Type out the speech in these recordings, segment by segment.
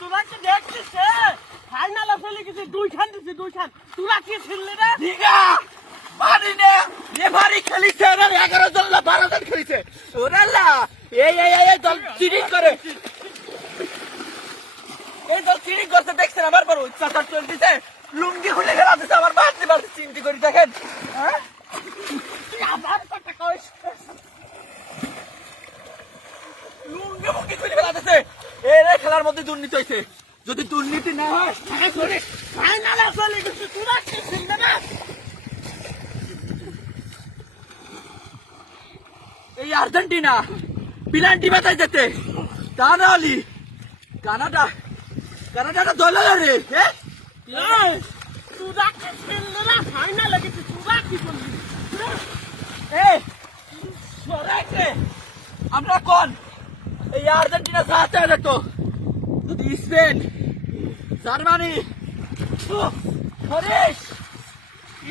তোরা কি দেখছিস ফাইনাল ফেলে গেছে দুইখান দিছে দুইখান তোরা কি ছিললি রে দিগা মানি নে রেফারি খেলিছে রে 11 জন না 12 জন খেলিছে ওরালা এই দল চিটিং করে এই দল চিটিং করতে দেখছেন আমার পর চাচার চলতেছে লুঙ্গি খুলে গেল আছে আমার বাড়তে চিন্তা করি দেখেন হ্যাঁ তুই আবার কথা কইস লুঙ্গি মুঙ্গি খুলে গেল আছে এই খেলার মধ্যে দুর্নীতি হইছে যদি দুর্নীতি না হয় ফাইনাল ফেলে গেছে তোরা কি ছিললি রে এই আর্জেন্টিনা পেনাল্টি বাতাই যেতে তা না হলি কানাডাটা দলে রে হ্যাঁ তোরা কি ছিললি রে ফাইনাল গেছে তোরা কি করলি এই সরাইছে আমরা কোন এই আর্জেন্টিনা সাথে যেত যদি Spain Germany Harish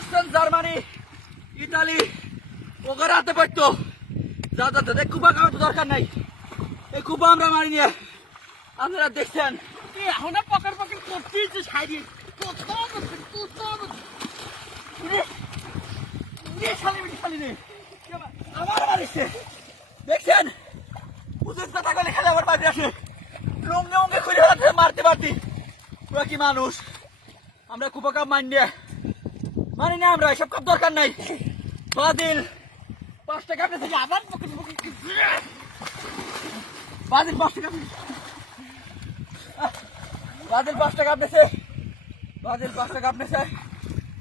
Spain Germany Italy ওখানে হাতে পারতো যা কুপা খাওয়ার তো দরকার নাই এই কুপা আমরা মারি নিয়ে আপনারা দেখছেন তুই এখন পকেট করতেছিস সাইডে আমার মারিছে দেখছেন উচিত কথা বলে খেলে আমার বাড়ি আসে লুঙ্গে উঙ্গে খুলে মারতে ওরা কি মানুষ আমরা কুপা কাপ মানি না আমরা এসব কাপ দরকার নাই বাদিল 5 টাকা আপনি থেকে আবার পকেট বাদিল 5 টাকা বাদিল 5 টাকা আপনেছে বাদিল 5 টাকা আপনেছে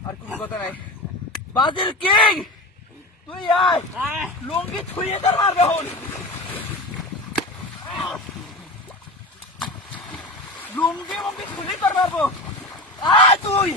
আর কোনো কথা নাই বাদিল কিং তুই আয় লুঙ্গি ছুঁয়ে তোর মারবে হন লুঙ্গি মুঙ্গি খুলে তোর মারবো আয় তুই